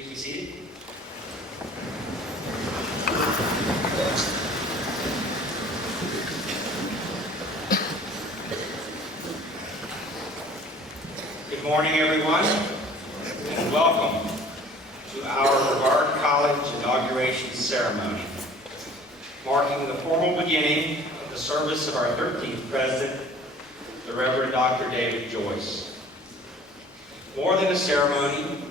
Please be seated. Good morning, everyone, and welcome to our Brevard College Inauguration Ceremony, marking the formal beginning of the service of our 13th President, the Reverend Dr. David Joyce. More than a ceremony,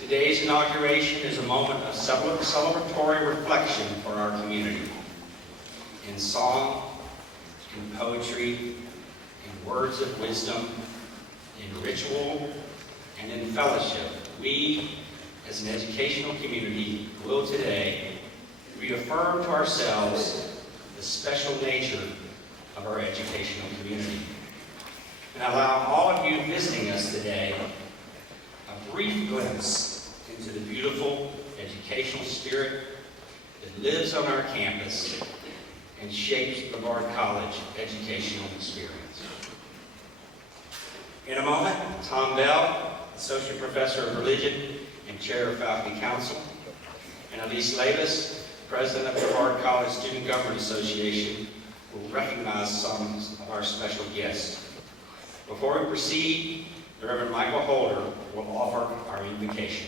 today's inauguration is a moment of celebratory reflection for our community. In song, in poetry, in words of wisdom, in ritual, and in fellowship, we, as an educational community, will today reaffirm to ourselves the special nature of our educational community, and allow all of you visiting us today a brief glimpse into the beautiful educational spirit that lives on our campus and shapes Brevard College educational experience. In a moment, Tom Bell, Associate Professor of Religion and Chair of Faculty Council, and Elise Lavis, President of Brevard College Student Government Association, will recognize some of our special guests. Before we proceed, the Reverend Michael Holder will offer our invocation.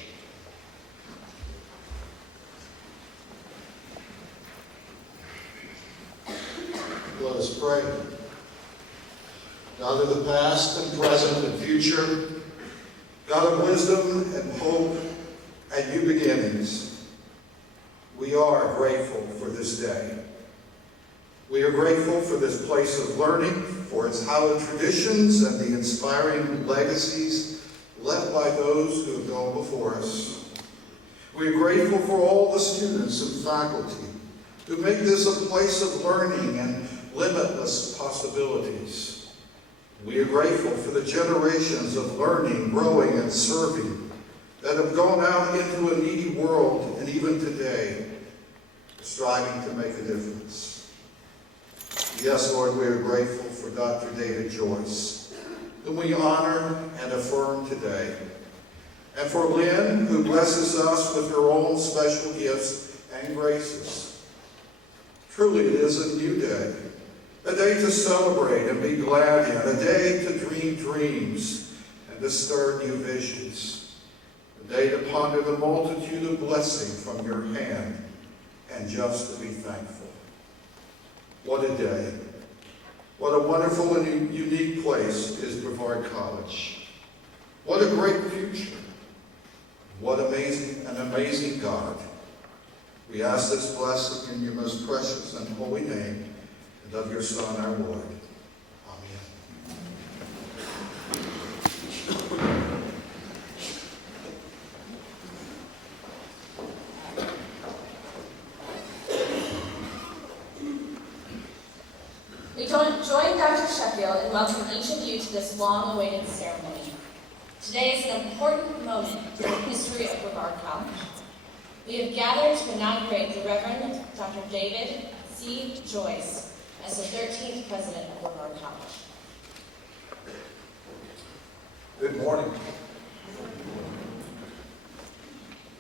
Let us pray. God of the past and present and future, God of wisdom and hope and new beginnings, we are grateful for this day. We are grateful for this place of learning, for its hallowed traditions and the inspiring legacies left by those who have gone before us. We are grateful for all the students and faculty who make this a place of learning and limitless possibilities. We are grateful for the generations of learning, growing, and serving that have gone out into a needy world and even today, striving to make a difference. Yes, Lord, we are grateful for Dr. David Joyce, whom we honor and affirm today, and for Lynn, who blesses us with her own special gifts and graces. Truly, it is a new day, a day to celebrate and be glad in, a day to dream dreams and to stir new visions, a day to ponder the multitude of blessings from your hand and just to be thankful. What a day. What a wonderful and unique place is Brevard College. What a great future. What an amazing God. We ask this blessing in your most precious and holy name, and of your Son, our Lord. Amen. We join Dr. Sheffield in welcoming each of you to this long-awaited ceremony. Today is an important moment in the history of Brevard College. We have gathered to inaugurate the Reverend Dr. David C. Joyce as the 13th President of Brevard College. Good morning.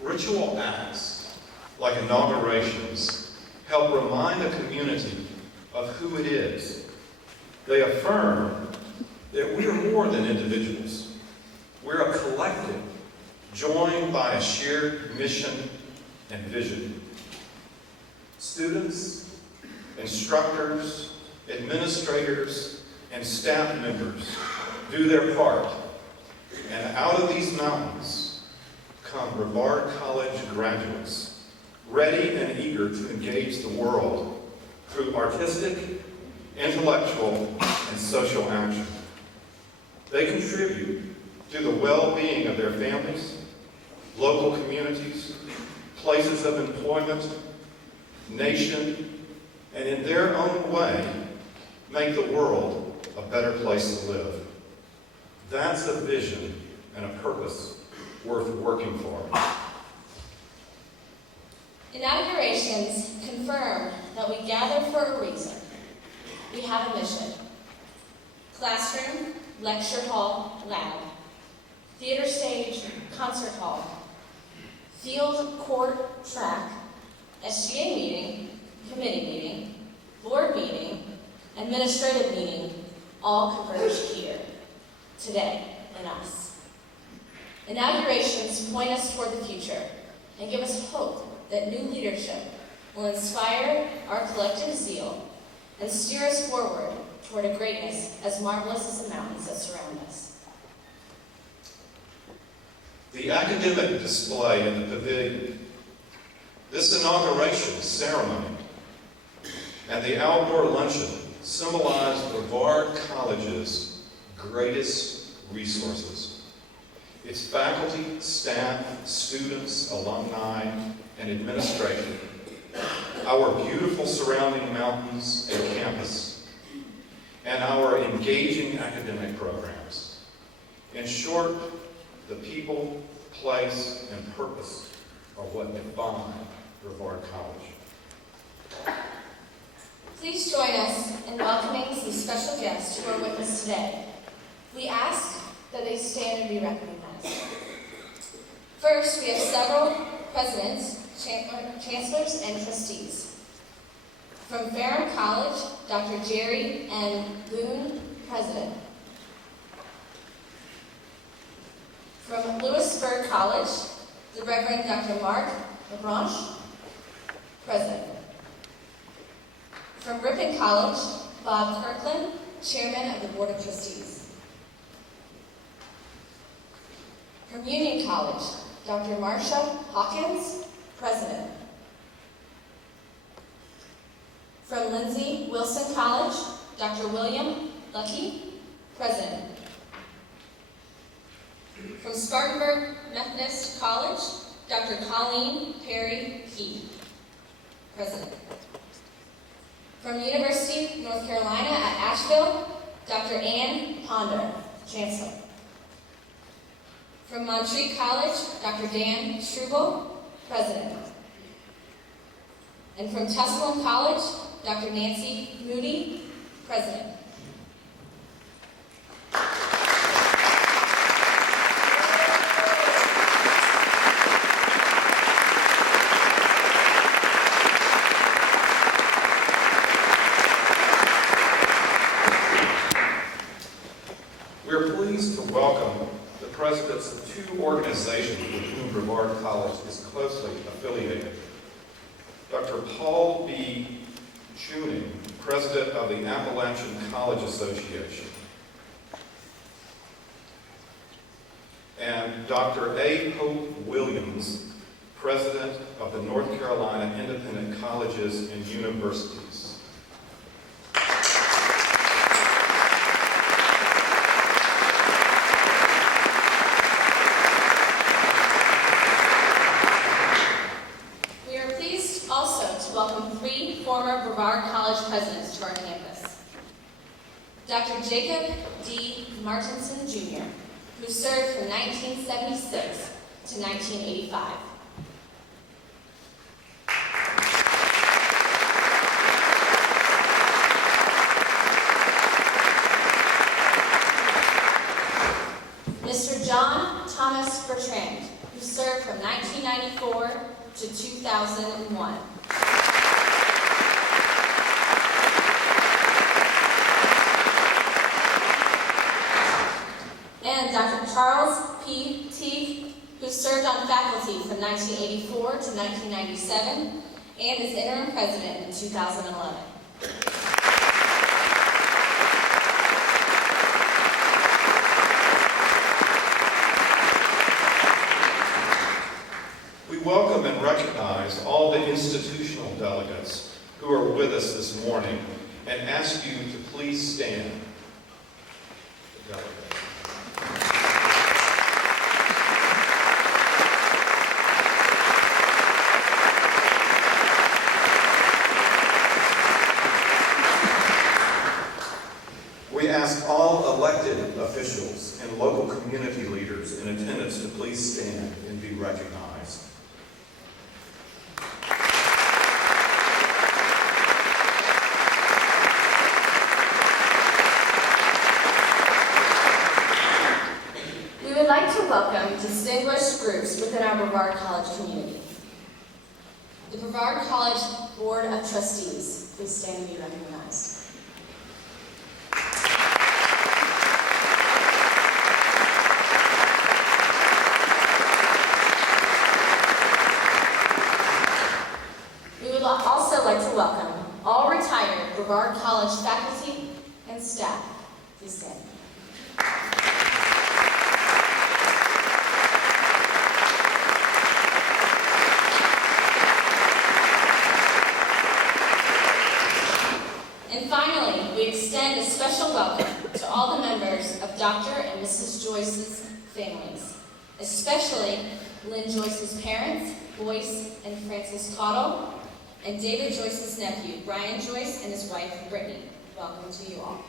Ritual acts like inaugurations help remind a community of who it is. They affirm that we are more than individuals. We're a collective joined by a shared mission and vision. Students, instructors, administrators, and staff members do their part, and out of these mountains come Brevard College graduates, ready and eager to engage the world through artistic, intellectual, and social action. They contribute to the well-being of their families, local communities, places of employment, nation, and in their own way, make the world a better place to live. That's a vision and a purpose worth working for. Inaugurations confirm that we gather for a reason. We have a mission. Classroom, lecture hall, lab. Theater stage, concert hall. field, court, track, SGA meeting, committee meeting, board meeting, administrative meeting, all converged here, today, in us. Inaugurations point us toward the future and give us hope that new leadership will inspire our collective zeal and steer us forward toward a greatness as marvelous as the mountains that surround us. The academic display in the pavilion, this inauguration ceremony, and the outdoor luncheon symbolize Brevard College's greatest resources. Its faculty, staff, students, alumni, and administration, our beautiful surrounding mountains and campus, and our engaging academic programs. In short, the people, place, and purpose are what define Brevard College. Please join us in welcoming some special guests who are with us today. We ask that they stand and be recognized. First, we have several presidents, chancellors, and trustees. From Ferrum College, Dr. Jerry N. Boone, President. From Lewisburg College, the Reverend Dr. Mark LaBranche, President. From Ripon College, Bob Kirkland, Chairman of the Board of Trustees. From Union College, Dr. Marsha Hawkins, President. From Lindsay Wilson College, Dr. William Lucky, President. From Spartanburg Methodist College, Dr. Colleen Perry Key, President. From University of North Carolina at Asheville, Dr. Ann Ponder, Chancellor. From Montreat College, Dr. Dan Struble, President. And from Tusculum College, Dr. Nancy Moody, President. We're pleased to welcome the presidents of two organizations with whom Brevard College is closely affiliated. Dr. Paul B. Chewning, President of the Appalachian College Association, and Dr. A. Hope Williams, President of the North Carolina Independent Colleges and Universities. Welcome three former Brevard College presidents to our campus. Dr. Jacob D. Martinson, Jr., who served from 1976 to 1985. Mr. John Thomas Bertrand, who served from 1994 to 2001. And Dr. Charles P. Teague, who served on faculty from 1984 to 1997 and is interim president in 2011. We welcome and recognize all the institutional delegates who are with us this morning and ask you to please stand. The delegates. We ask all elected officials and local community leaders in attendance to please stand and be recognized. We would like to to welcome distinguished groups within our Brevard College community. The Brevard College Board of Trustees, please stand and be recognized. We would also like to welcome all retired Brevard College faculty and staff. Please stand. And finally, we extend a special welcome to all the members of Dr. and Mrs. Joyce's families, especially Lynn Joyce's parents, Boyce and Francis Cottle, and David Joyce's nephew, Brian Joyce, and his wife, Brittany. Welcome to you all.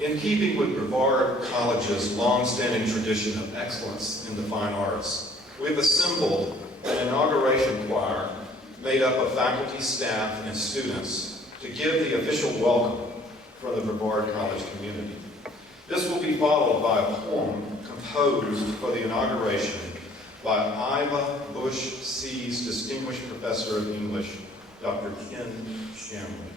In keeping with Brevard College's long-standing tradition of excellence in the fine arts, we've assembled an inauguration choir made up of faculty, staff, and students to give the official welcome from the Brevard College community. This will be followed by a poem composed for the inauguration by Iowa Bush C's Distinguished Professor of English, Dr. Ken Shamley.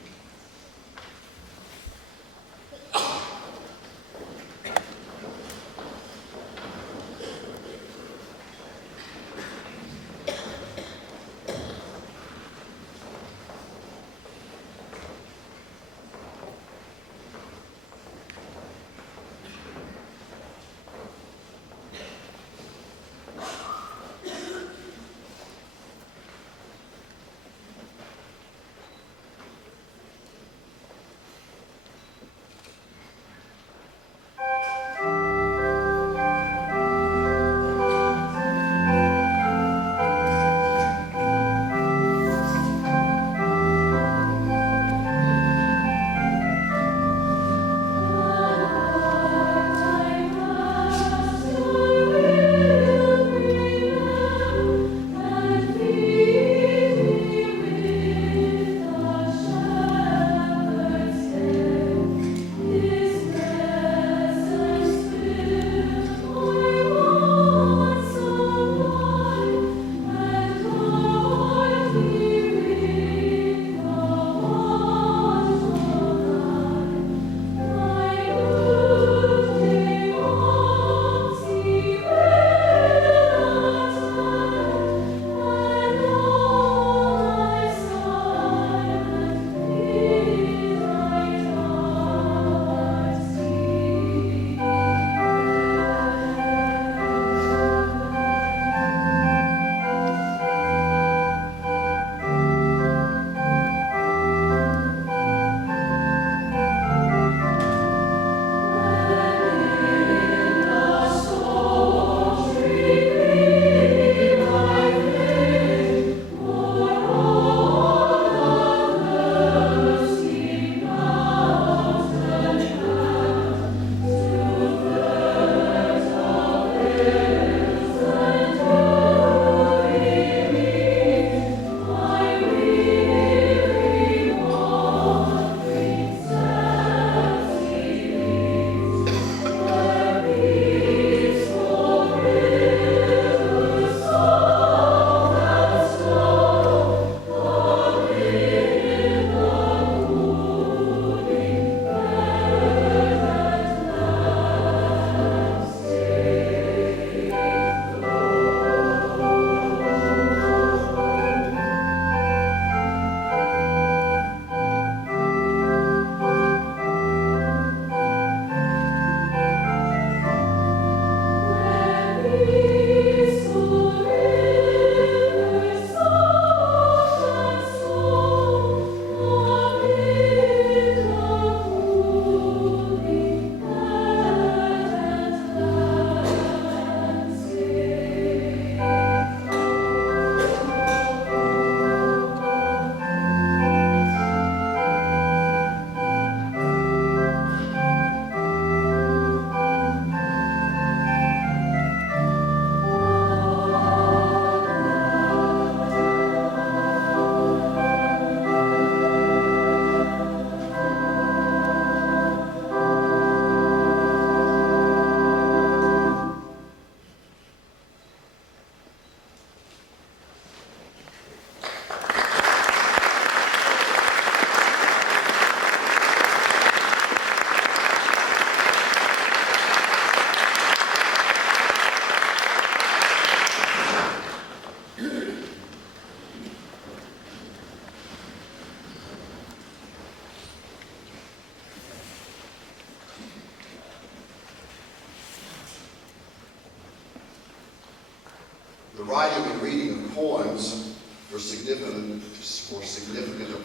The writing and reading of poems for significant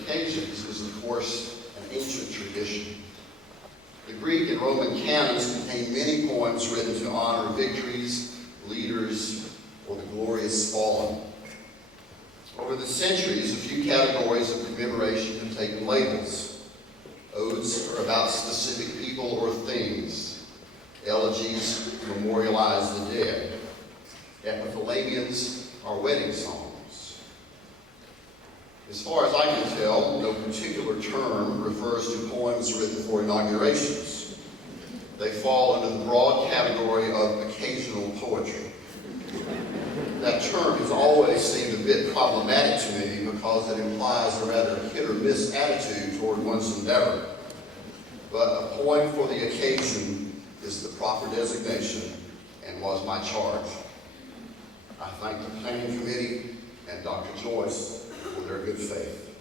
occasions is, of course, an ancient tradition. The Greek and Roman canons contain many poems written to honor victories, leaders, or the glorious fallen. Over the centuries, a few categories of commemoration have taken labels. Odes are about specific people or things. Elegies memorialize the dead. Epithalamiums are wedding songs. As far as I can tell, no particular term refers to poems written for inaugurations. They fall under the broad category of occasional poetry. That term has always seemed a bit problematic to me because it implies a rather hit-or-miss attitude toward one's endeavor. But a poem for the occasion is the proper designation and was my charge. I thank the Planning Committee and Dr. Joyce for their good faith.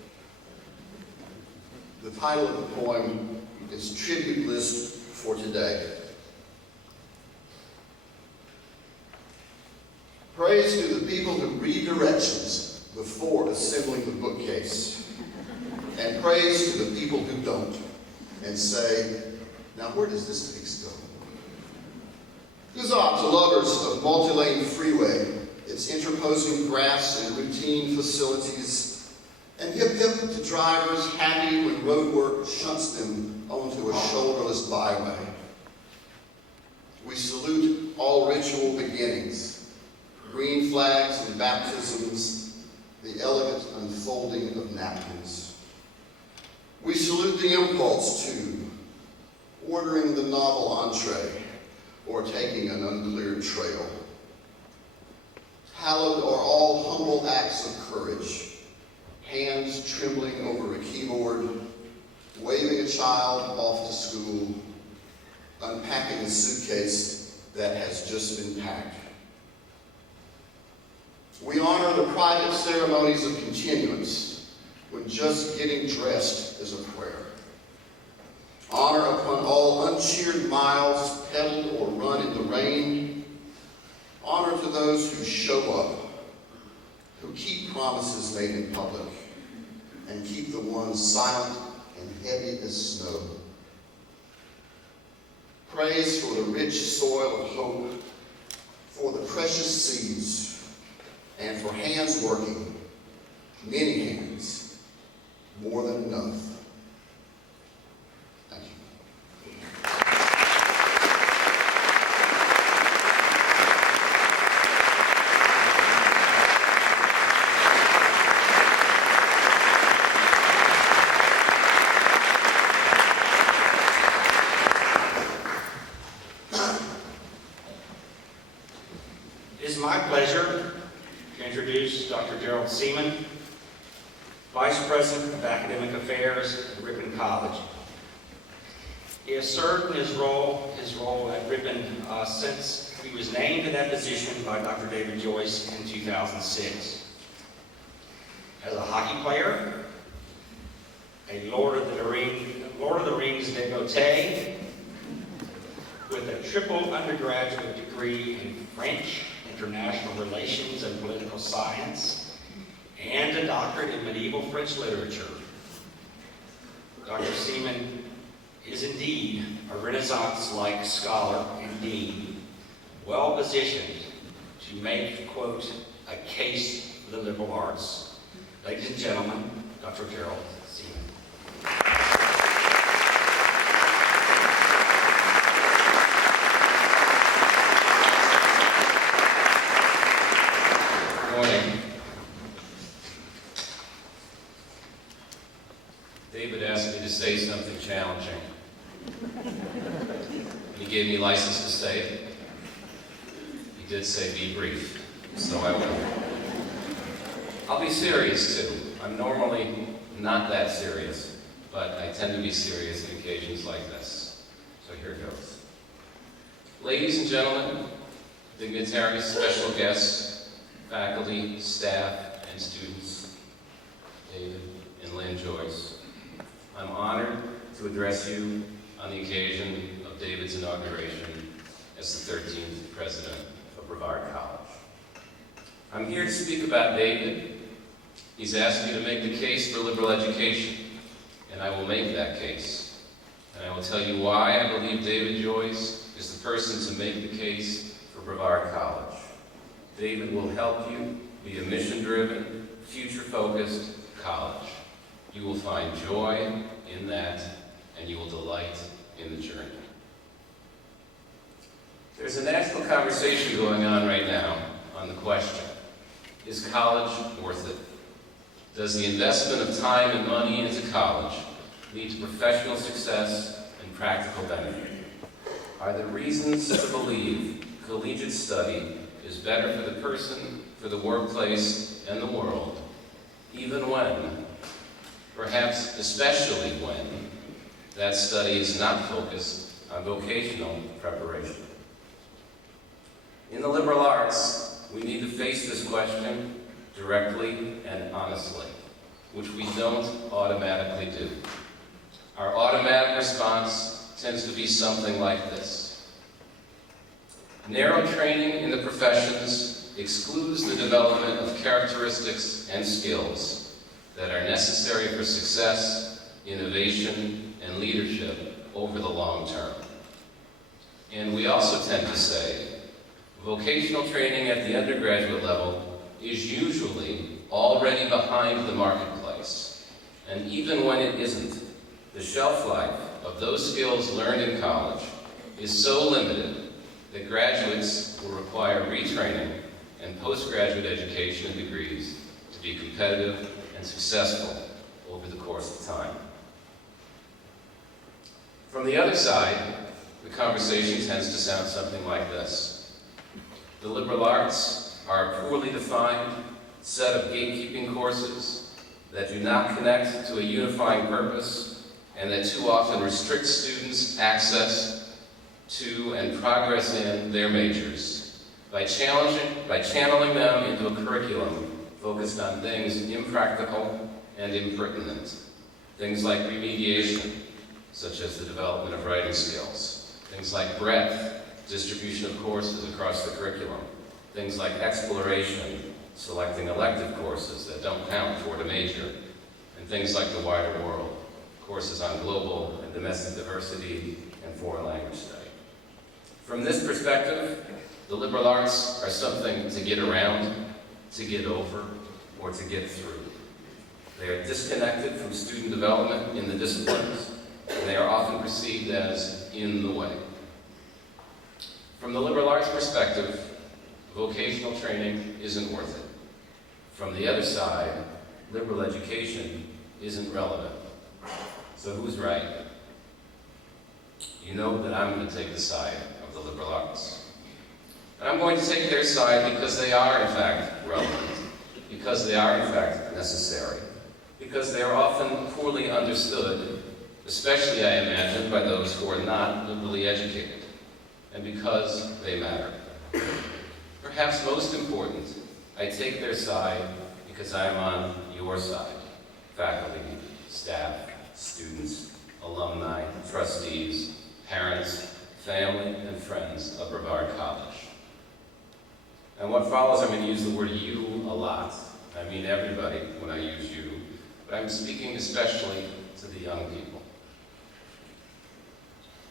The title of the poem is Tribute List for Today. Praise to the people who read directions before assembling the bookcase. And praise to the people who don't and say, now where does this piece go? Huzzah to lovers of multi-lane freeway, its interposing grass and routine facilities, and hip-hip to drivers happy when roadwork shunts them onto a shoulderless byway. We salute all ritual beginnings, green flags and baptisms, the elegant unfolding of napkins. We salute the impulse to ordering the novel entree or taking an uncleared trail. Hallowed are all humble acts of courage, hands trembling over a keyboard, waving a child off to school, unpacking a suitcase that has just been packed. We honor the private ceremonies of continuance when just getting dressed is a prayer. Honor upon all uncheered miles pedaled or run in the rain. Honor to those who show up, who keep promises made in public, and keep the ones silent and heavy as snow. Praise for the rich soil of hope, for the precious seeds, and for hands working, many hands, more than enough. Thank you. It is my pleasure to introduce Dr. Gerald Seaman, Vice President of Academic Affairs at Ripon College. He has served in his role at Ripon since he was named to that position by Dr. David Joyce in 2006. As a hockey player, a Lord of the Rings devotee, with a triple undergraduate degree in French, International Relations and Political Science, and a doctorate in medieval French literature. Dr. Seaman is indeed a Renaissance-like scholar and dean, well positioned to make, quote, a case for the liberal arts. Ladies and gentlemen, Dr. Gerald Seaman. David asked me to say something challenging. He gave me license to say it. He did say be brief, so I will. I'll be serious too. I'm normally not that serious, but I tend to be serious on occasions like this. So here goes. Ladies and gentlemen, dignitaries, special guests, faculty, staff, and students, David and Lynn Joyce, I'm honored to address you on the occasion of David's inauguration as the 13th president of Brevard College. I'm here to speak about David. He's asked me to make the case for liberal education, and I will make that case. And I will tell you why I believe David Joyce is the person to make the case for Brevard College. David will help you be a mission-driven, future-focused college. You will find joy in that, and you will delight in the journey. There's a national conversation going on right now on the question, is college worth it? Does the investment of time and money into college lead to professional success and practical benefit? Are there reasons to believe collegiate study is better for the person, for the workplace, and the world, even when, perhaps especially when, that study is not focused on vocational preparation? In the liberal arts, we need to face this question directly and honestly, which we don't automatically do. Our automatic response tends to be something like this. Narrow training in the professions excludes the development of characteristics and skills that are necessary for success, innovation, and leadership over the long term. And we also tend to say, vocational training at the undergraduate level is usually already behind the marketplace. And even when it isn't, the shelf life of those skills learned in college is so limited that graduates will require retraining and postgraduate education and degrees to be competitive and successful over the course of time. From the other side, the conversation tends to sound something like this. The liberal arts are a poorly defined set of gatekeeping courses that do not connect to a unifying purpose and that too often restrict students' access to and progress in their majors by channeling them into a curriculum focused on things impractical and impertinent. Things like remediation, such as the development of writing skills. Things like breadth, distribution of courses across the curriculum. Things like exploration, selecting elective courses that don't count toward a major. And things like the wider world, courses on global and domestic diversity and foreign language study. From this perspective, the liberal arts are something to get around, to get over, or to get through. They are disconnected from student development in the disciplines, and they are often perceived as in the way. From the liberal arts perspective, vocational training isn't worth it. From the other side, liberal education isn't relevant. So who's right? You know that I'm going to take the side of the liberal arts. And I'm going to take their side because they are, in fact, relevant, because they are, in fact, necessary, because they are often poorly understood, especially, I imagine, by those who are not liberally educated, and because they matter. Perhaps most important, I take their side because I am on your side, faculty, staff, students, alumni, trustees, parents, family, and friends of Brevard College. And what follows, I'm going to use the word you a lot. I mean everybody when I use you, but I'm speaking especially to the young people.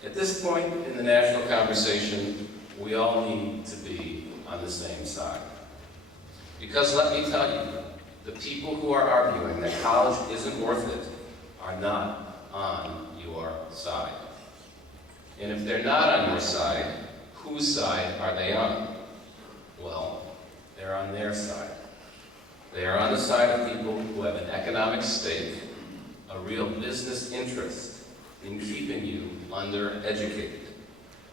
At this point in the national conversation, we all need to be on the same side. Because let me tell you, the people who are arguing that college isn't worth it are not on your side. And if they're not on your side, whose side are they on? Well, they're on their side. They are on the side of people who have an economic stake, a real business interest in keeping you undereducated,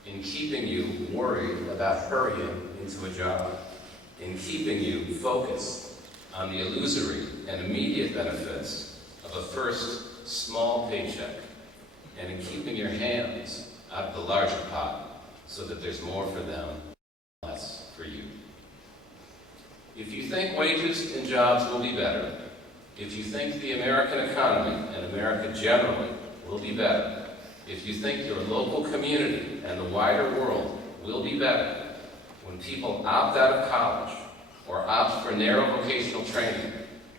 in keeping you worried about hurrying into a job, in keeping you focused on the illusory and immediate benefits of a first small paycheck, and in keeping your hands out of the larger pot so that there's more for them, less for you. If you think wages and jobs will be better, if you think the American economy and America generally will be better, if you think your local community and the wider world will be better, when people opt out of college, or opt for narrow vocational training,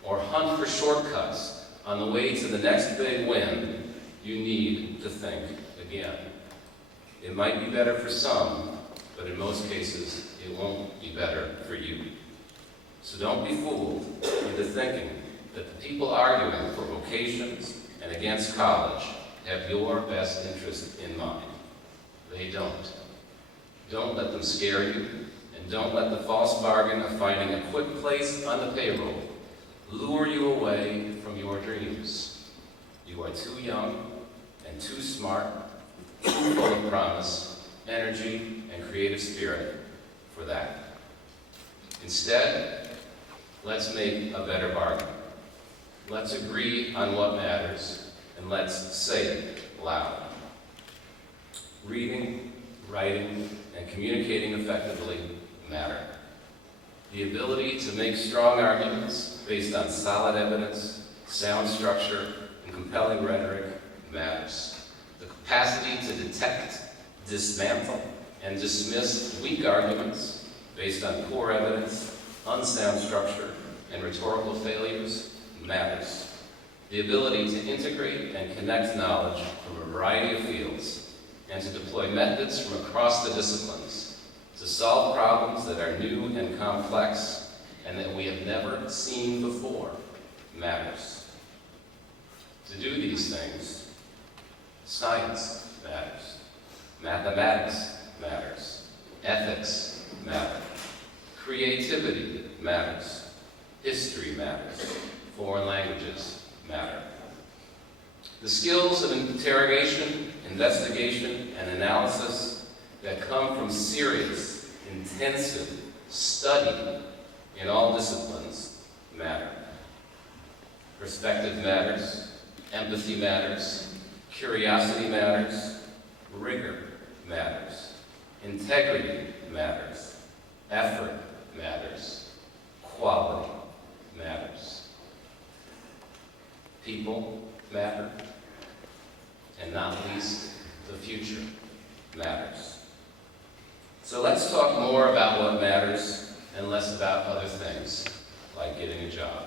or hunt for shortcuts on the way to the next big win, you need to think again. It might be better for some, but in most cases, it won't be better for you. So don't be fooled into thinking that the people arguing for vocations and against college have your best interest in mind. They don't. Don't let them scare you, and don't let the false bargain of finding a quick place on the payroll lure you away from your dreams. You are too young and too smart, too full of promise, energy, and creative spirit for that. Instead, let's make a better bargain. Let's agree on what matters, and let's say it loud. Reading, writing, and communicating effectively matter. The ability to make strong arguments based on solid evidence, sound structure, and compelling rhetoric matters. The capacity to detect, dismantle, and dismiss weak arguments based on poor evidence, unsound structure, and rhetorical failures matters. The ability to integrate and connect knowledge from a variety of fields and to deploy methods from across the disciplines to solve problems that are new and complex and that we have never seen before matters. To do these things, science matters, mathematics matters, ethics matter, creativity matters, history matters, foreign languages matter. The skills of interrogation, investigation, and analysis that come from serious, intensive study in all disciplines matter. Perspective matters, empathy matters, curiosity matters, rigor matters, integrity matters, effort matters, quality matters. People matter, and not least, the future matters. So let's talk more about what matters and less about other things, like getting a job.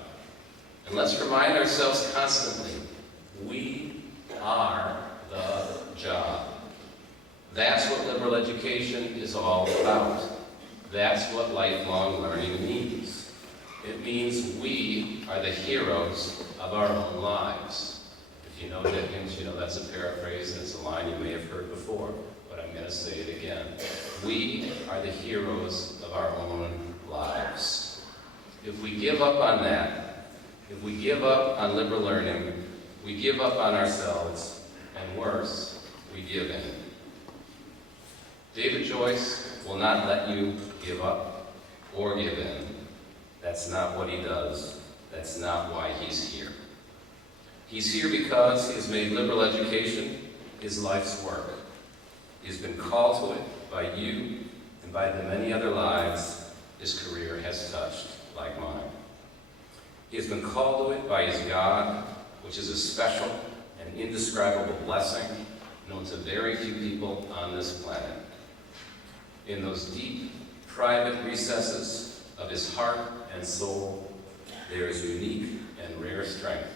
And let's remind ourselves constantly, we are the job. That's what liberal education is all about. That's what lifelong learning means. It means we are the heroes of our own lives. If you know Dickens, you know that's a paraphrase and it's a line you may have heard before, but I'm going to say it again. We are the heroes of our own lives. If we give up on that, if we give up on liberal learning, we give up on ourselves, and worse, we give in. David Joyce will not let you give up or give in. That's not what he does. That's not why he's here. He's here because he has made liberal education his life's work. He's been called to it by you and by the many other lives his career has touched, like mine. He has been called to it by his God, which is a special and indescribable blessing known to very few people on this planet. In those deep, private recesses of his heart and soul, there is unique and rare strength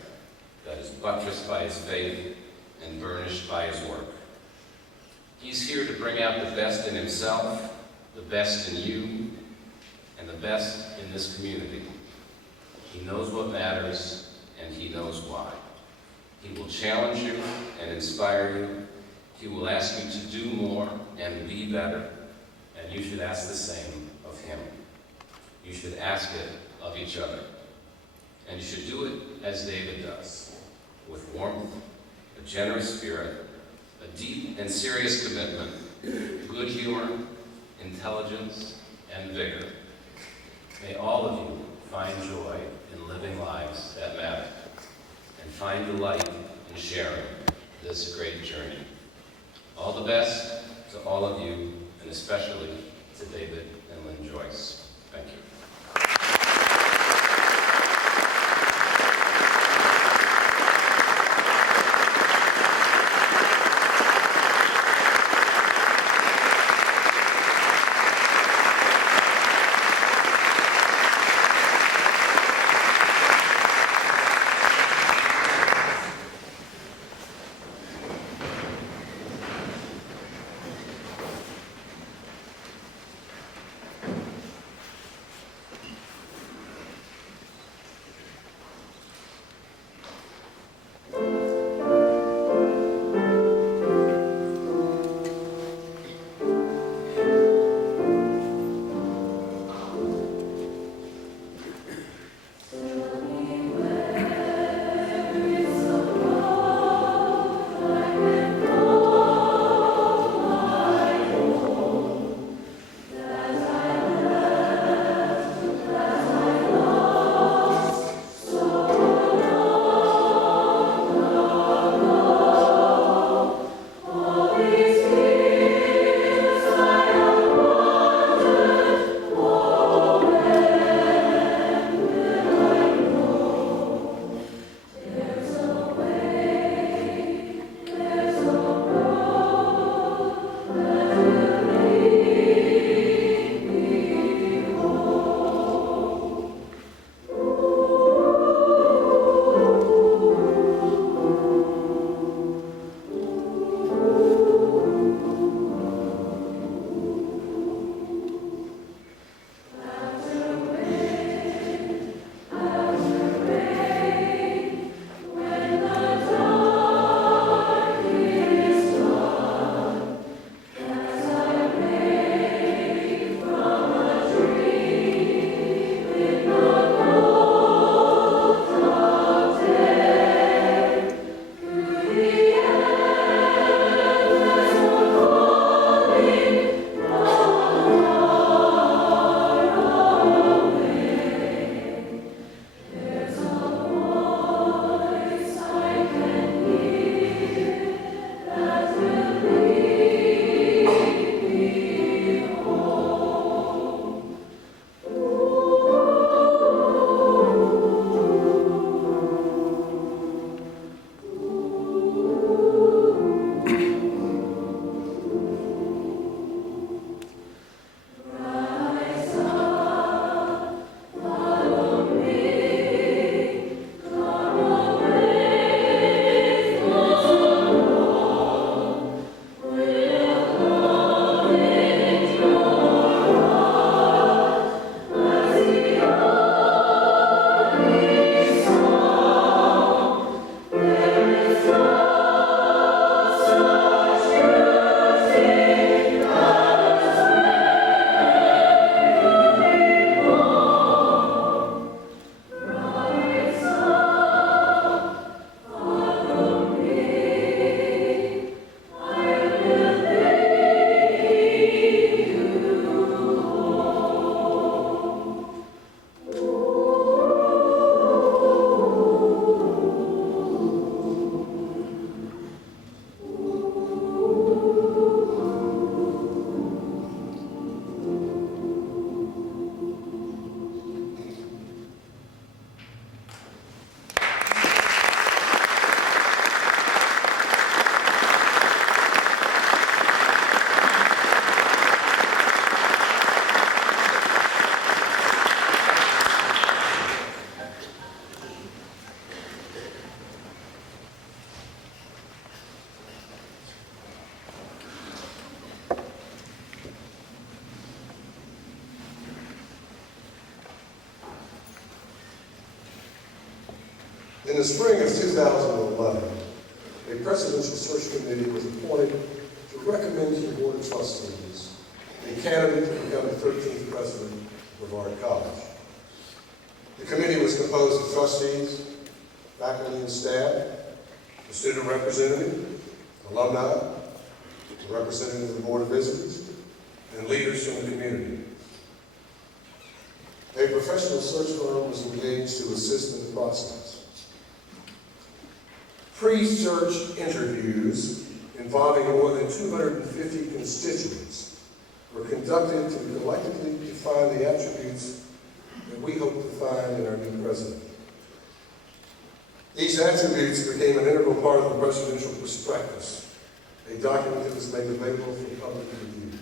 that is buttressed by his faith and burnished by his work. He's here to bring out the best in himself, the best in you, and the best in this community. He knows what matters, and he knows why. He will challenge you and inspire you. He will ask you to do more and be better, and you should ask the same of him. You should ask it of each other. And you should do it as David does, with warmth, a generous spirit, a deep and serious commitment, good humor, intelligence, and vigor. May all of you find joy in living lives that matter, and find delight in sharing this great journey. All the best to all of you, and especially to David and Lynn Joyce. Thank you. In the spring of 2011, a presidential search committee was appointed to recommend to the Board of Trustees a candidate to become the 13th president of Brevard College. The committee was composed of trustees, faculty and staff, a student representative, alumni, a representative of the Board of Visitors, and leaders from the community. A professional search firm was engaged to assist in the process. Pre-search interviews involving more than 250 constituents were conducted to collectively define the attributes that we hope to find in our new president. These attributes became an integral part of the presidential prospectus, a document that was made available for public review.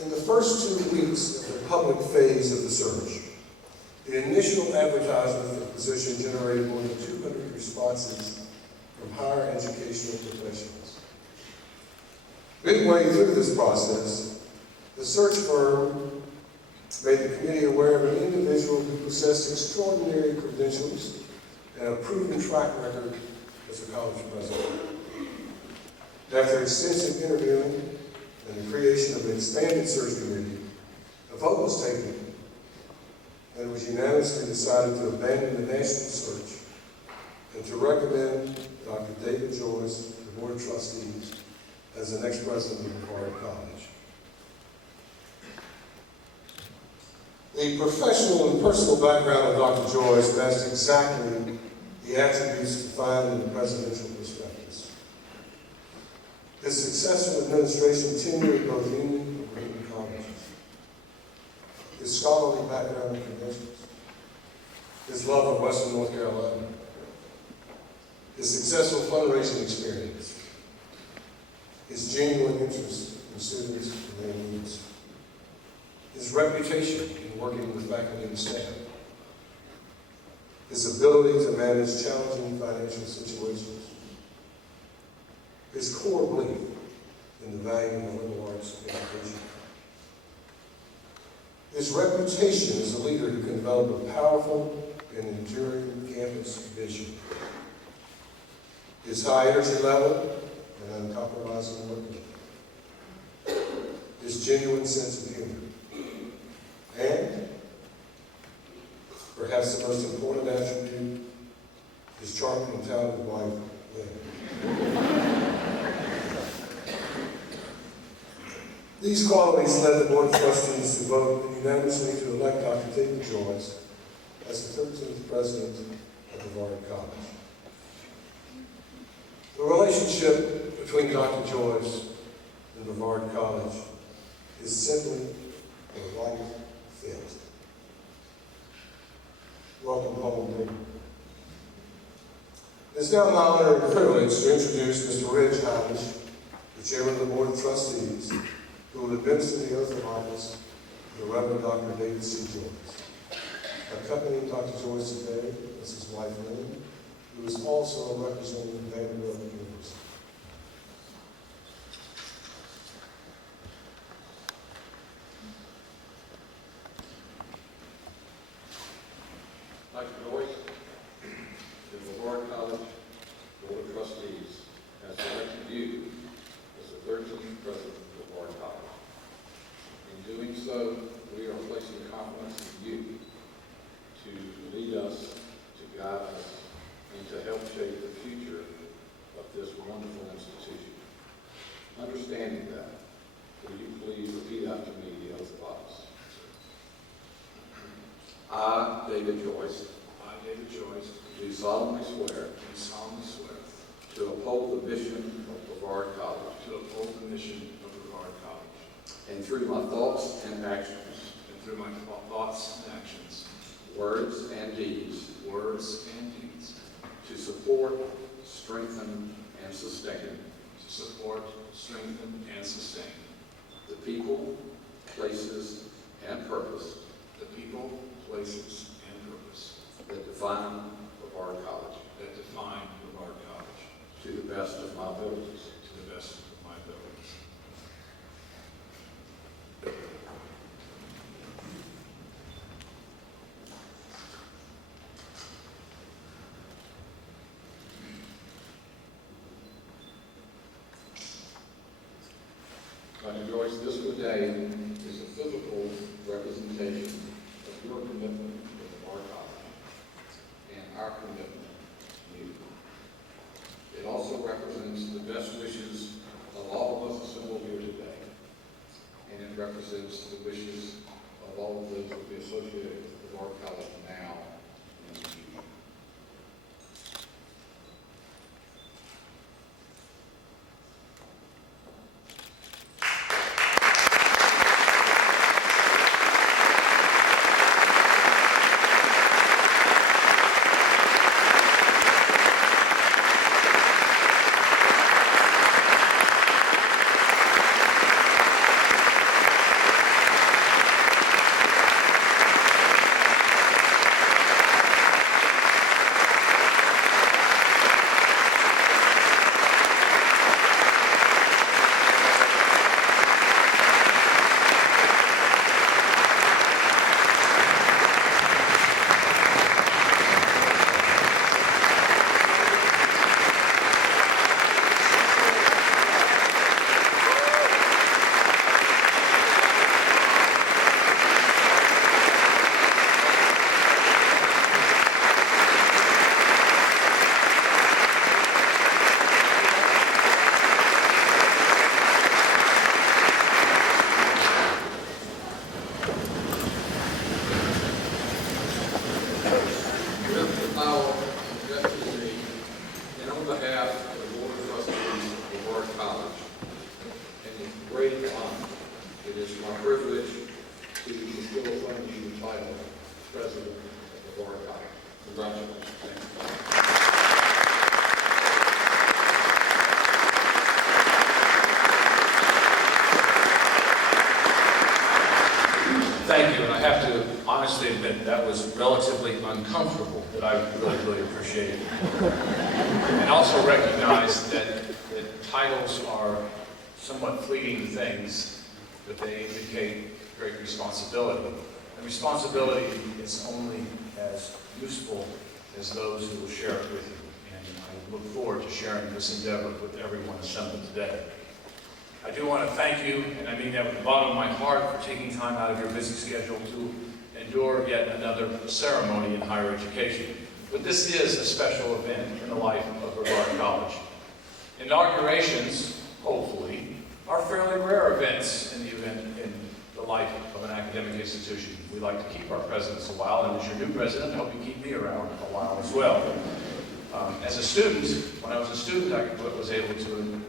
In the first 2 weeks of the public phase of the search, the initial advertisement for the position generated more than 200 responses from higher educational professionals. Midway through this process, the search firm made the committee aware of an individual who possessed extraordinary credentials and a proven track record as a college president. After extensive interviewing and the creation of an expanded search committee, a vote was taken and it was unanimously decided to abandon the national search and to recommend Dr. David Joyce to the Board of Trustees as the next president of Brevard College. The professional and personal background of Dr. Joyce matched exactly the attributes defined in the presidential prospectus. His successful administration tenure at both Union and Wheaton colleges, his scholarly background and credentials, his love of Western North Carolina, his successful fundraising experience, his genuine interest in students and their needs, his reputation in working with faculty and staff, his ability to manage challenging financial situations, his core belief in the value of the liberal arts education, his reputation as a leader who can develop a powerful and enduring campus vision, his high energy level and uncompromising work ethic, his genuine sense of humor, and perhaps the most important attribute, his charming and talented wife, Lynn. These qualities led the Board of Trustees to vote unanimously to elect Dr. David Joyce as the 13th president of Brevard College. The relationship between Dr. Joyce and Brevard College is simply a right fit. Welcome home, David. It's now my honor and privilege to introduce Mr. Reg Hines, the chairman of the Board of Trustees, who will administer the oath of office to the Reverend Dr. David C. Joyce. Accompanying Dr. Joyce today is his wife, Lynn, who is also representing Vanderbilt University. Dr. Joyce, the Brevard College Board of Trustees has elected you as the 13th president of Brevard College. In doing so, we are placing confidence in you to lead us, to guide us, and to help shape the future of this wonderful institution. Understanding that, will you please repeat after me the oath of office? I, David Joyce, do solemnly swear to uphold the mission of Brevard College and through my thoughts and actions, words and deeds, to support, strengthen, and sustain the people, places, and purpose that define Brevard College to the best of my abilities. Dr. Joyce, this today is a physical representation of your commitment to Brevard College and our commitment to you. It also represents the best wishes of all of us assembled here today, and it represents the wishes of all of those who will be associated with Brevard College now and in the future. Thank you, and I have to honestly admit that was relatively uncomfortable, but I really, really appreciate it. And also recognize that titles are somewhat fleeting things, but they indicate great responsibility. And responsibility is only as useful as those who will share it with you. And I look forward to sharing this endeavor with everyone assembled today. I do want to thank you, and I mean that with the bottom of my heart, for taking time out of your busy schedule to endure yet another ceremony in higher education. But this is a special event in the life of Brevard College. Inaugurations, hopefully, are fairly rare events in the life of an academic institution. We like to keep our presidents a while, and as your new president, I hope you keep me around a while as well. As a student, when I was a student, I was able to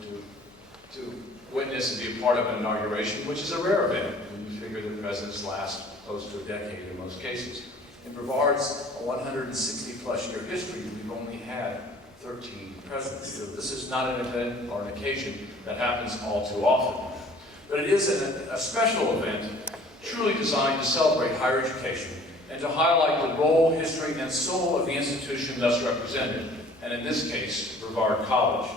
witness and be a part of an inauguration, which is a rare event when you figure that presidents last close to a decade in most cases. In Brevard's 160-plus year history, we've only had 13 presidents. So this is not an event or an occasion that happens all too often. But it is a special event truly designed to celebrate higher education and to highlight the role, history, and soul of the institution thus represented, and in this case, Brevard College.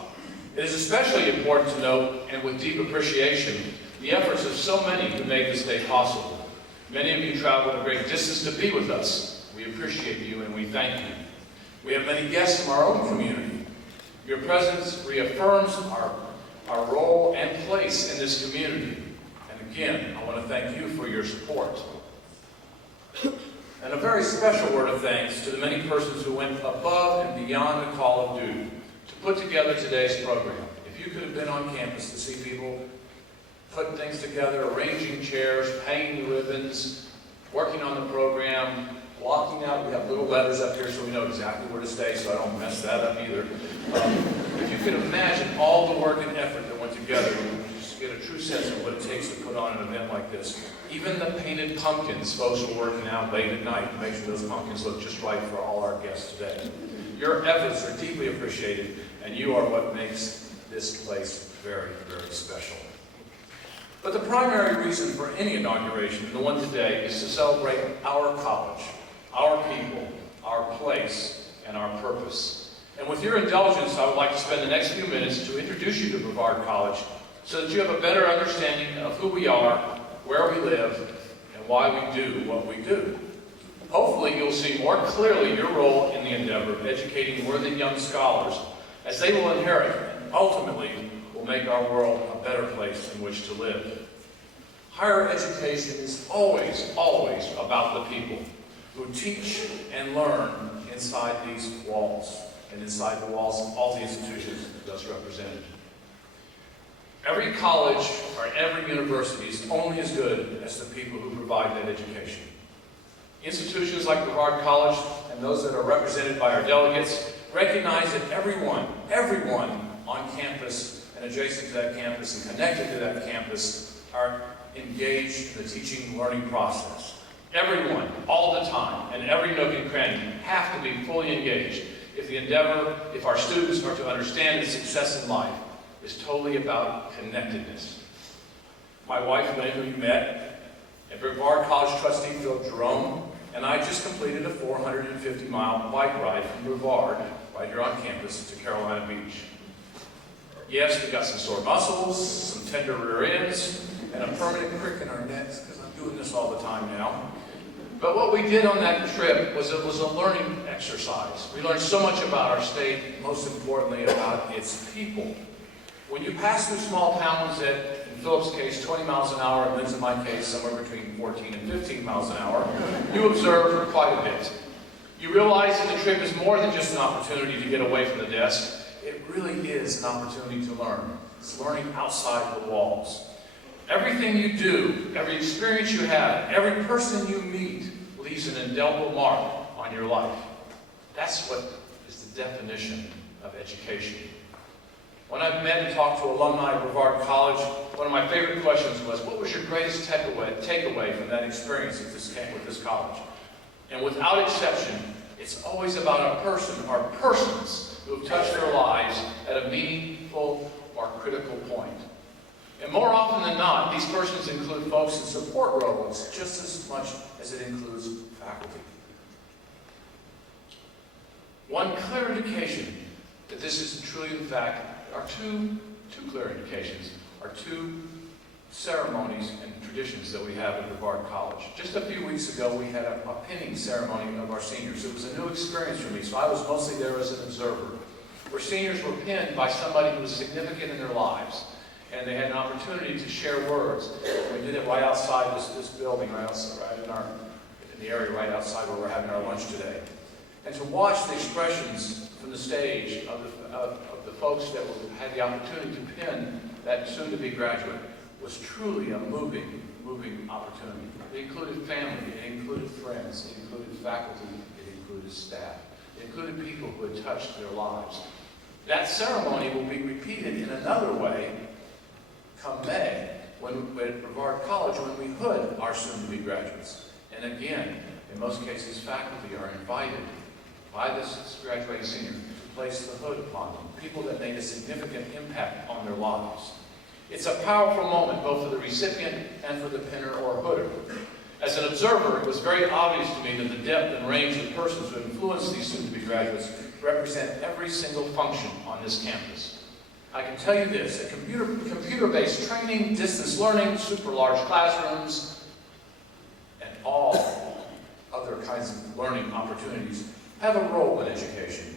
It is especially important to note, and with deep appreciation, the efforts of so many who made this day possible. Many of you traveled a great distance to be with us. We appreciate you and we thank you. We have many guests from our own community. Your presence reaffirms our role and place in this community. And again, I want to thank you for your support. And a very special word of thanks to the many persons who went above and beyond the call of duty to put together today's program. If you could have been on campus to see people putting things together, arranging chairs, hanging ribbons, working on the program, blocking out, we have little letters up here so we know exactly where to stay so I don't mess that up either. If you could imagine all the work and effort that went together, you just get a true sense of what it takes to put on an event like this. Even the painted pumpkins, folks are working out late at night to make sure those pumpkins look just right for all our guests today. Your efforts are deeply appreciated, and you are what makes this place very, very special. But the primary reason for any inauguration, the one today, is to celebrate our college, our people, our place, and our purpose. And with your indulgence, I would like to spend the next few minutes to introduce you to Brevard College so that you have a better understanding of who we are, where we live, and why we do what we do. Hopefully, you'll see more clearly your role in the endeavor of educating worthy young scholars as they will inherit and ultimately will make our world a better place in which to live. Higher education is always, always about the people who teach and learn inside these walls and inside the walls of all the institutions thus represented. Every college or every university is only as good as the people who provide that education. Institutions like Brevard College and those that are represented by our delegates recognize that everyone on campus and adjacent to that campus and connected to that campus are engaged in the teaching and learning process. Everyone, all the time, and every nook and cranny have to be fully engaged if our students are to understand that success in life is totally about connectedness. My wife, Lynn, who you met, and Brevard College trustee Phil Jerome, and I just completed a 450-mile bike ride from Brevard, right here on campus, to Carolina Beach. Yes, we got some sore muscles, some tender rear ends, and a permanent crick in our necks, because I'm doing this all the time now. But what we did on that trip was it was a learning exercise. We learned so much about our state, most importantly about its people. When you pass through small towns that, in Philip's case, 20 miles an hour, and Lynn's in my case, somewhere between 14 and 15 miles an hour, you observe quite a bit. You realize that the trip is more than just an opportunity to get away from the desk. It really is an opportunity to learn. It's learning outside the walls. Everything you do, every experience you have, every person you meet leaves an indelible mark on your life. That's what is the definition of education. When I've met and talked to alumni of Brevard College, one of my favorite questions was, what was your greatest takeaway from that experience with this college? And without exception, it's always about a person or persons who have touched their lives at a meaningful or critical point. And more often than not, these persons include folks in support roles just as much as it includes faculty. One clear indication that this is truly in fact are two clear indications, are two ceremonies and traditions that we have at Brevard College. Just a few weeks ago, we had a pinning ceremony of our seniors. It was a new experience for me, so I was mostly there as an observer, where seniors were pinned by somebody who was significant in their lives, and they had an opportunity to share words. We did it right outside this building, right in the area right outside where we're having our lunch today. And to watch the expressions from the stage of the folks that had the opportunity to pin that soon-to-be graduate was truly a moving opportunity. It included family, it included friends, it included faculty, it included staff. It included people who had touched their lives. That ceremony will be repeated in another way come May at Brevard College when we hood our soon-to-be graduates. And again, in most cases, faculty are invited by this graduating senior to place the hood upon them, people that made a significant impact on their lives. It's a powerful moment both for the recipient and for the pinner or hooder. As an observer, it was very obvious to me that the depth and range of persons who influenced these soon-to-be graduates represent every single function on this campus. I can tell you this, that computer-based training, distance learning, super large classrooms, and all other kinds of learning opportunities have a role in education.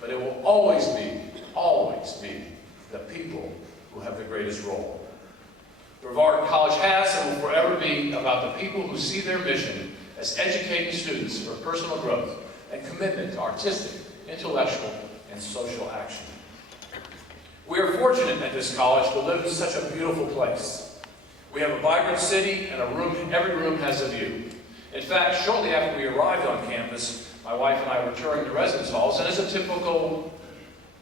But it will always be the people who have the greatest role. Brevard College has and will forever be about the people who see their mission as educating students for personal growth and commitment to artistic, intellectual, and social action. We are fortunate at this college to live in such a beautiful place. We have a vibrant city and every room has a view. In fact, shortly after we arrived on campus, my wife and I were touring the residence halls, and as a typical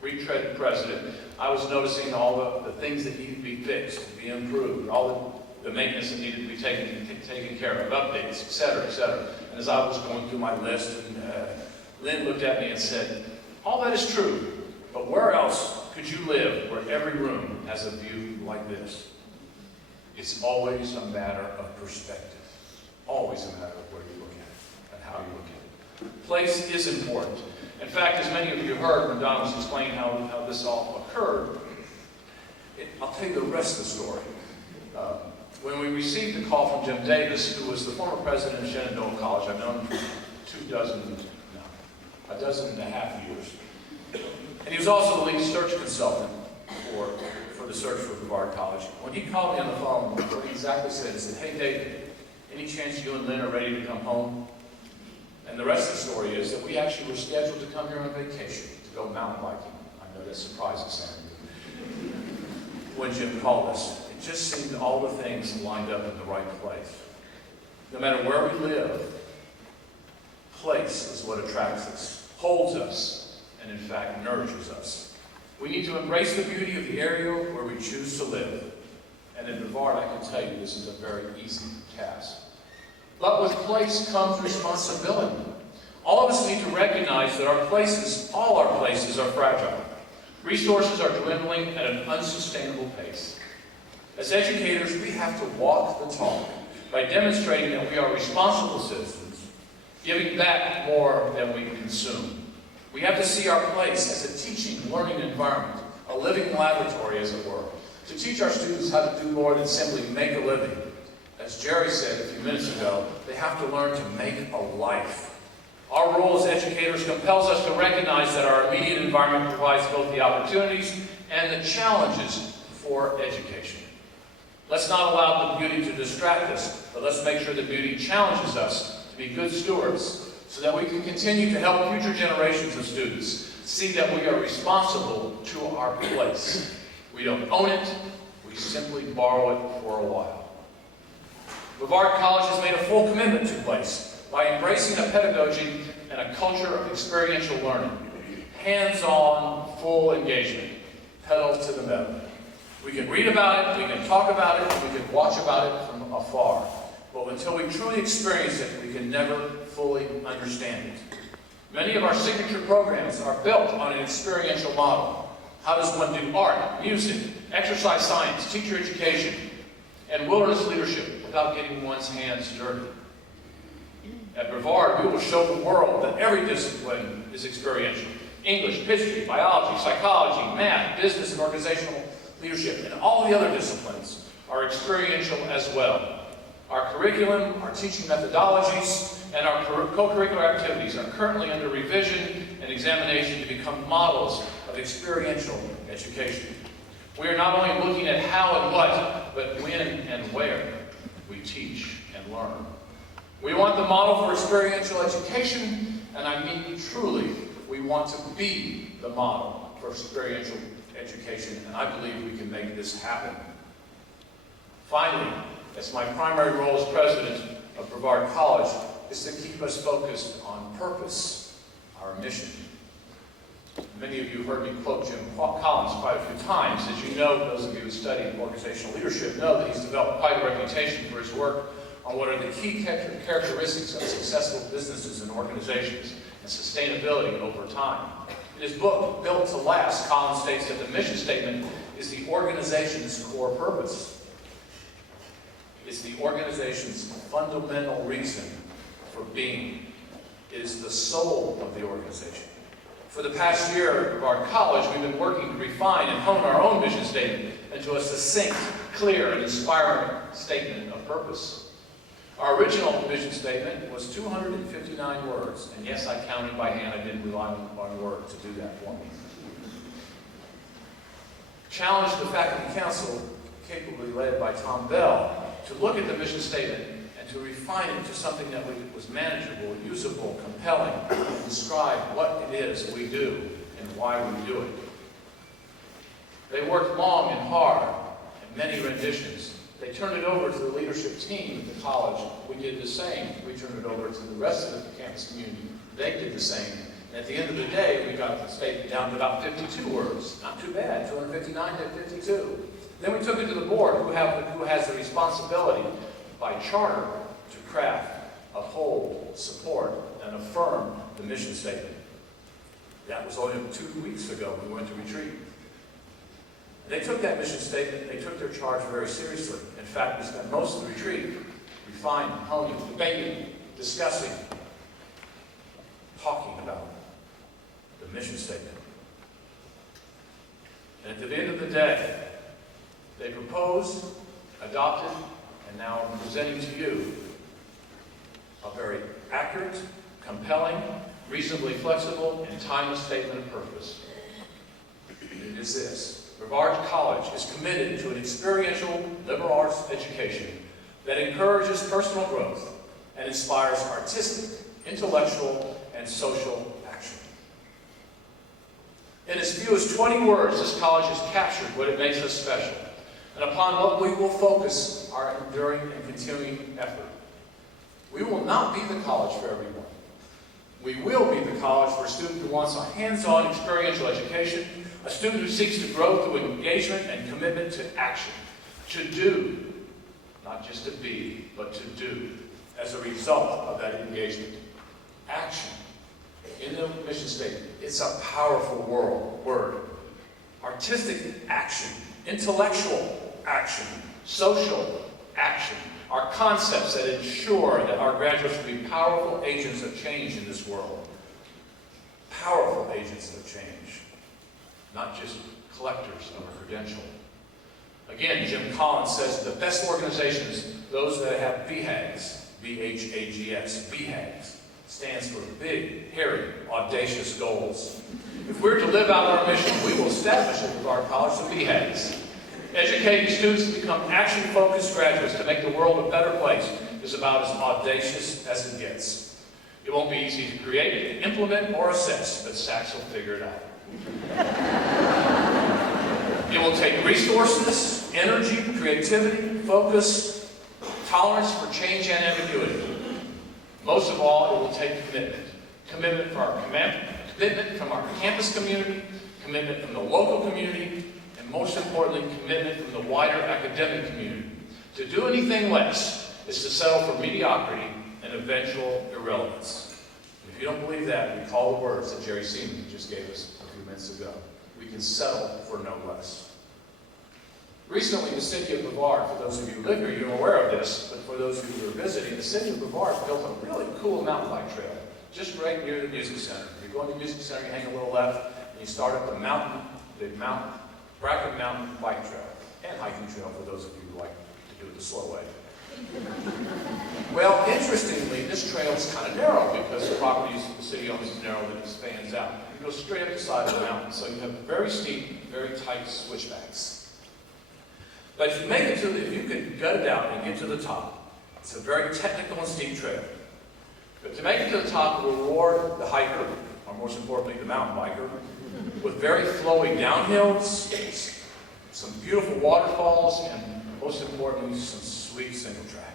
retread president, I was noticing all the things that needed to be fixed, to be improved, all the maintenance that needed to be taken care of, updates, et cetera, et cetera. And as I was going through my list, Lynn looked at me and said, all that is true, but where else could you live where every room has a view like this? It's always a matter of perspective. Always a matter of where you look at it and how you look at it. Place is important. In fact, as many of you heard when Don was explaining how this all occurred, I'll tell you the rest of the story. When we received a call from Jim Davis, who was the former president of Shenandoah College, I've known him for a dozen and a half years. And he was also the lead search consultant for the search for Brevard College. When he called me on the phone, what he exactly said, he said, "Hey David, any chance you and Lynn are ready to come home?" And the rest of the story is that we actually were scheduled to come here on vacation to go mountain biking. I know that surprises some of you. When Jim called us, it just seemed all the things lined up in the right place. No matter where we live, place is what attracts us, holds us, and in fact nourishes us. We need to embrace the beauty of the area where we choose to live. And in Brevard, I can tell you this is a very easy task. But with place comes responsibility. All of us need to recognize that our places, all our places, are fragile. Resources are dwindling at an unsustainable pace. As educators, we have to walk the talk by demonstrating that we are responsible citizens, giving back more than we consume. We have to see our place as a teaching, learning environment, a living laboratory, as it were, to teach our students how to do more than simply make a living. As Jerry said a few minutes ago, they have to learn to make a life. Our role as educators compels us to recognize that our immediate environment provides both the opportunities and the challenges for education. Let's not allow the beauty to distract us, but let's make sure the beauty challenges us to be good stewards so that we can continue to help future generations of students see that we are responsible to our place. We don't own it, we simply borrow it for a while. Brevard College has made a full commitment to place by embracing a pedagogy and a culture of experiential learning. Hands-on, full engagement, pedal to the metal. We can read about it, we can talk about it, we can watch about it from afar. But until we truly experience it, we can never fully understand it. Many of our signature programs are built on an experiential model. How does one do art, music, exercise science, teacher education, and wilderness leadership without getting one's hands dirty? At Brevard, we will show the world that every discipline is experiential. English, history, biology, psychology, math, business, and organizational leadership, and all the other disciplines are experiential as well. Our curriculum, our teaching methodologies, and our co-curricular activities are currently under revision and examination to become models of experiential education. We are not only looking at how and what, but when and where we teach and learn. We want the model for experiential education, and I mean truly, we want to be the model for experiential education, and I believe we can make this happen. Finally, as my primary role as president of Brevard College is to keep us focused on purpose, our mission. Many of you heard me quote Jim Collins quite a few times. As you know, those of you who study organizational leadership know that he's developed quite a reputation for his work on what are the key characteristics of successful businesses and organizations and sustainability over time. In his book, Built to Last, Collins states that the mission statement is the organization's core purpose. It's the organization's fundamental reason for being. It is the soul of the organization. For the past year at Brevard College, we've been working to refine and hone our own mission statement into a succinct, clear, and inspiring statement of purpose. Our original vision statement was 259 words, and yes, I counted by hand. I didn't rely on Word to do that for me. Challenged the Faculty Council, capably led by Tom Bell, to look at the mission statement and to refine it to something that was manageable, usable, compelling, and describe what it is we do and why we do it. They worked long and hard, and many renditions. They turned it over to the leadership team at the college. We did the same. We turned it over to the rest of the campus community. They did the same. And at the end of the day, we got the statement down to about 52 words. Not too bad, 259 to 52. Then we took it to the board, who has the responsibility by charter to craft, uphold, support, and affirm the mission statement. That was only 2 weeks ago when we went to retreat. They took that mission statement, they took their charge very seriously. In fact, we spent most of the retreat refining, honing, debating, discussing, talking about the mission statement. And at the end of the day, they proposed, adopted, and now I'm presenting to you a very accurate, compelling, reasonably flexible, and timeless statement of purpose. It is this: Brevard College is committed to an experiential liberal arts education that encourages personal growth and inspires artistic, intellectual, and social action. In as few as 20 words, this college has captured what it makes us special, and upon what we will focus our enduring and continuing effort. We will not be the college for everyone. We will be the college for a student who wants a hands-on experiential education, a student who seeks to grow through engagement and commitment to action, to do, not just to be, but to do, as a result of that engagement. Action. In the mission statement, it's a powerful word. Artistic action, intellectual action, social action are concepts that ensure that our graduates will be powerful agents of change in this world. Powerful agents of change, not just collectors of a credential. Again, Jim Collins says the best organizations, those that have BHAGs, B-H-A-G-S, BHAGs, stands for big, hairy, audacious goals. If we're to live out our mission, we will establish at Brevard College some BHAGs. Educating students to become action-focused graduates to make the world a better place is about as audacious as it gets. It won't be easy to create, implement, or assess, but SACS will figure it out. It will take resources, energy, creativity, focus, tolerance for change and ambiguity. Most of all, it will take commitment. Commitment from our campus community, commitment from the local community, and most importantly, commitment from the wider academic community. To do anything less is to settle for mediocrity and eventual irrelevance. And if you don't believe that, recall the words that Jerry Seaman just gave us a few minutes ago. We can settle for no less. Recently, the city of Brevard, for those of you who live here, you're aware of this, but for those of you who are visiting, the city of Brevard built a really cool mountain bike trail, just right near the music center. You go into the music center, you hang a little left, and you start up the Bracken Mountain Bike Trail, and hiking trail for those of you who like to do it the slow way. Well, interestingly, this trail is kind of narrow because the properties the city owns is narrow and it expands out. You go straight up the side of the mountain, so you have very steep, very tight switchbacks. But if you could gut it out and get to the top, it's a very technical and steep trail. But to make it to the top will reward the hiker, or most importantly, the mountain biker, with very flowy downhills, some beautiful waterfalls, and most importantly, some sweet single track.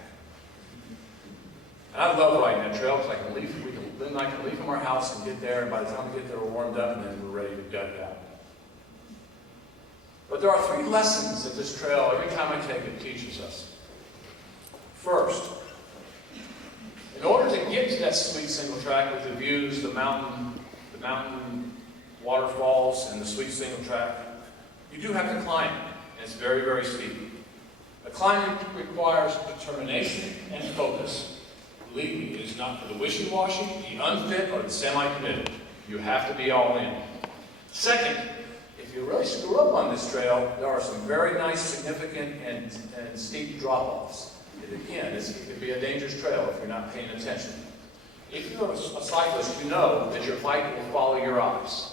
And I love riding that trail because Lynn and I can leave from our house and get there, and by the time we get there, we're warmed up, and then we're ready to gut it out. But there are 3 lessons that this trail, every time I take it, teaches us. First, in order to get to that sweet single track with the views, the mountain waterfalls, and the sweet single track, you do have to climb it, and it's very, very steep. The climbing requires determination and focus. Believe me, it is not for the wishy-washy, the unfit, or the semi-committed. You have to be all in. Second, if you really screw up on this trail, there are some very nice, significant, and steep drop-offs. It can be a dangerous trail if you're not paying attention. If you're a cyclist, you know that your bike will follow your eyes.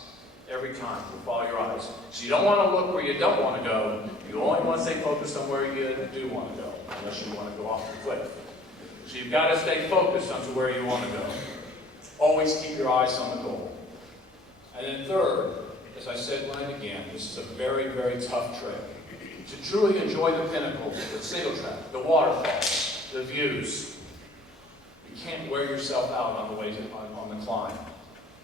Every time, it will follow your eyes. So you don't want to look where you don't want to go. You only want to stay focused on where you do want to go, unless you want to go off the cliff. So you've got to stay focused on to where you want to go. Always keep your eyes on the goal. And then third, as I said when I began, this is a very, very tough trail. To truly enjoy the pinnacle, the single track, the waterfalls, the views, you can't wear yourself out on the way on the climb.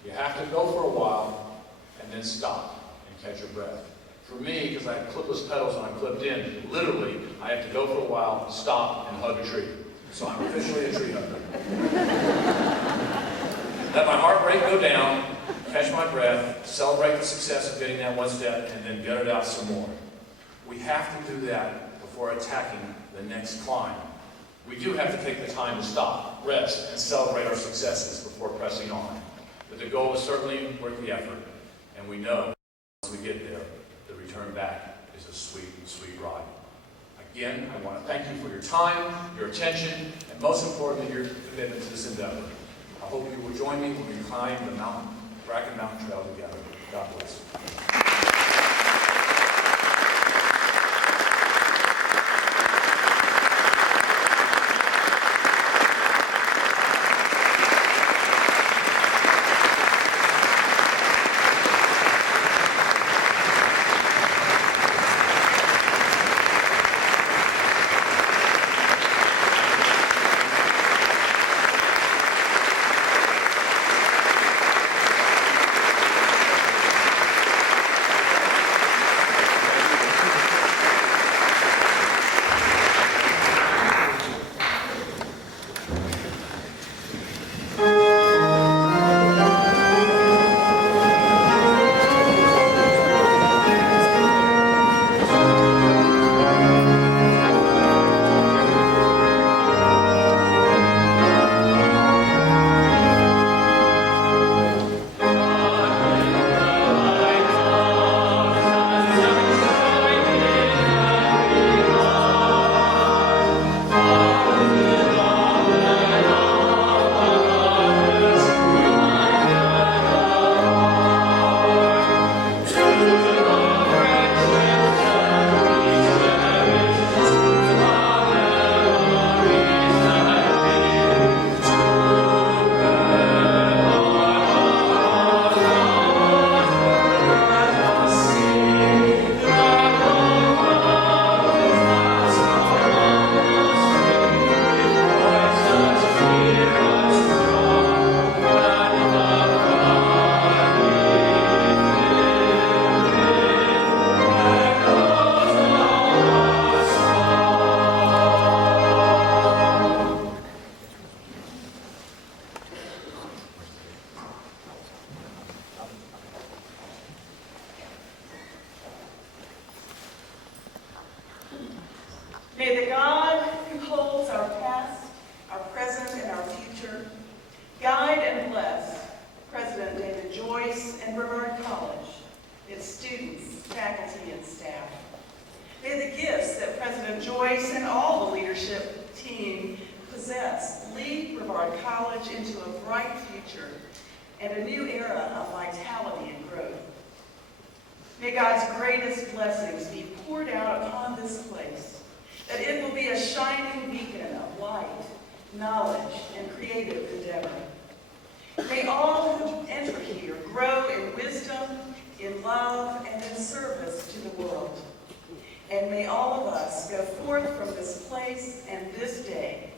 You have to go for a while and then stop and catch your breath. For me, because I have clipless pedals and I'm clipped in, literally, I have to go for a while, stop, and hug a tree. So I'm officially a tree hugger. Let my heart rate go down, catch my breath, celebrate the success of getting that one step, and then gut it out some more. We have to do that before attacking the next climb. We do have to take the time to stop, rest, and celebrate our successes before pressing on. But the goal is certainly worth the effort, and we know once we get there, the return back is a sweet, sweet ride. Again, I want to thank you for your time, your attention, and most importantly, your commitment to this endeavor. I hope you will join me when we climb the Bracken Mountain Trail together. God bless. Joyce and Brevard College, its students, faculty, and staff. May the gifts that President Joyce and all the leadership team possess lead Brevard College into a bright future and a new era of vitality and growth. May God's greatest blessings be poured out upon this place, that it will be a shining beacon of light, knowledge, and creative endeavor. May all who enter here grow in wisdom, in love, and in service to the world. And may all of us go forth from this place and this day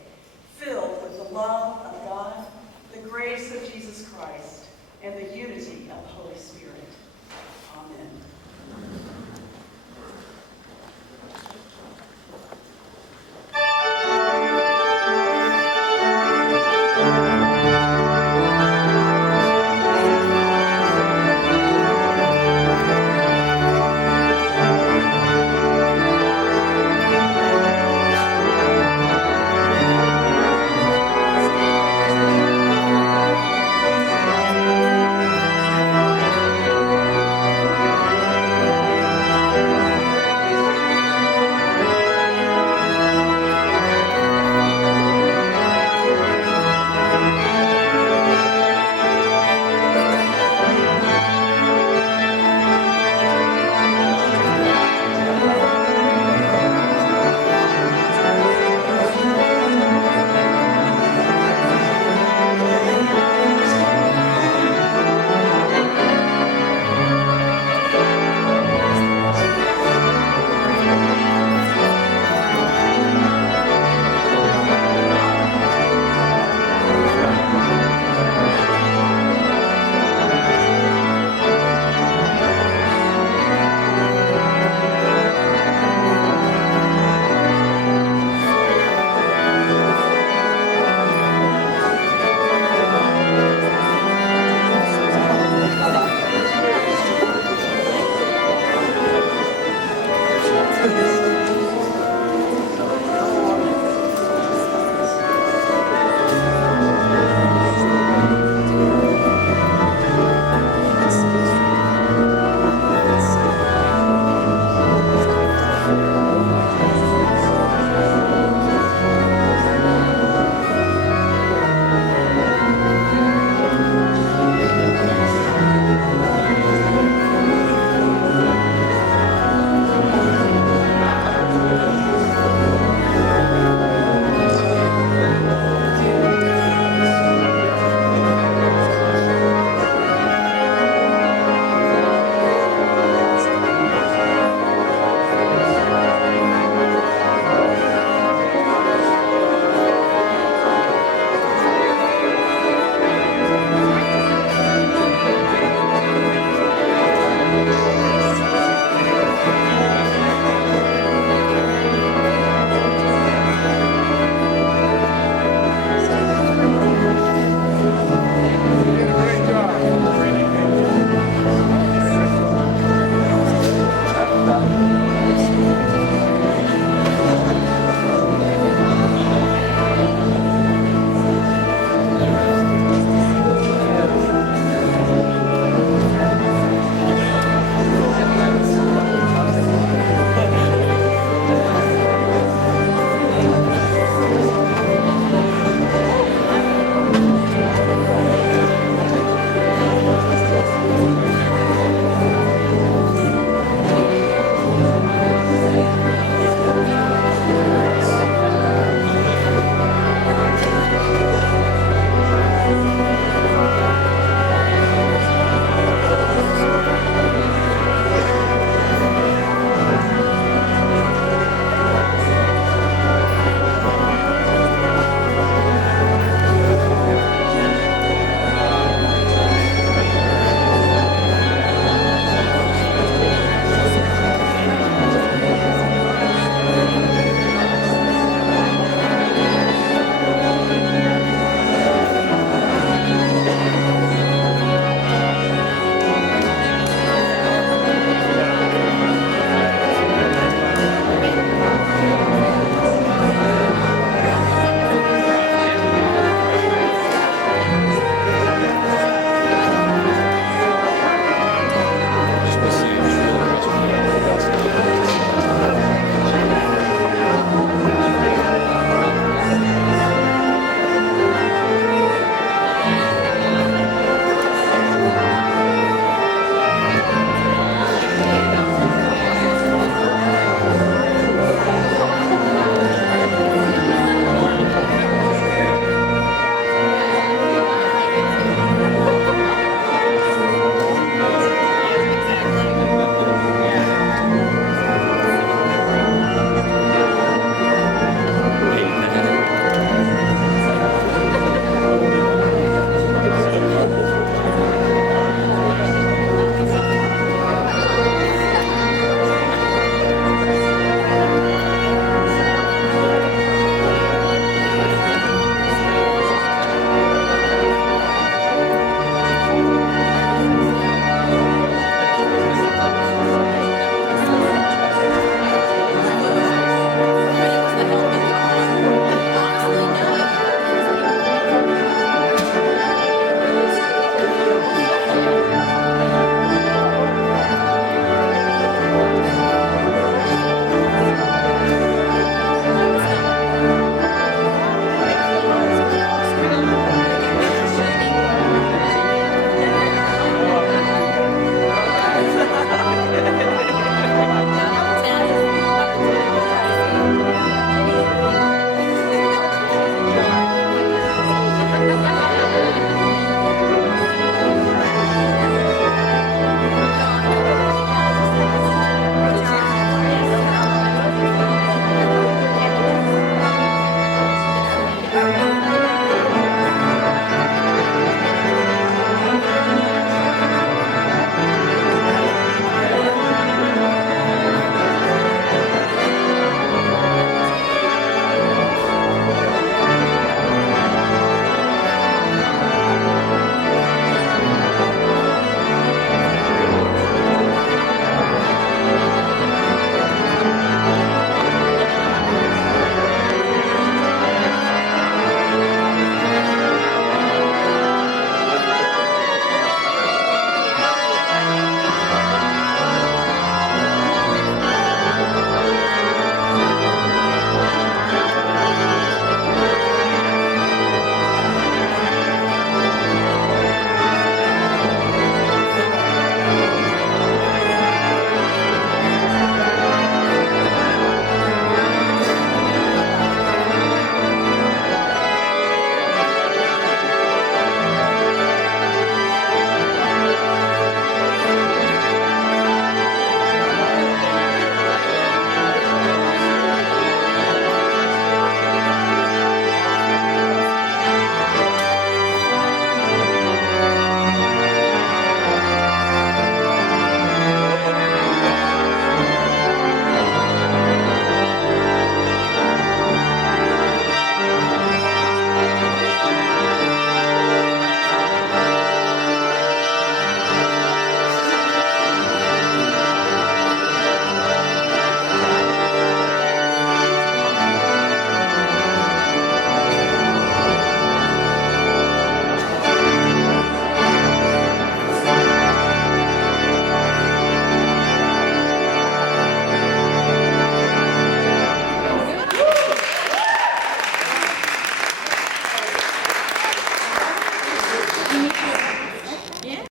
filled with the love of God, the grace of Jesus Christ, and the unity of the Holy Spirit. Amen.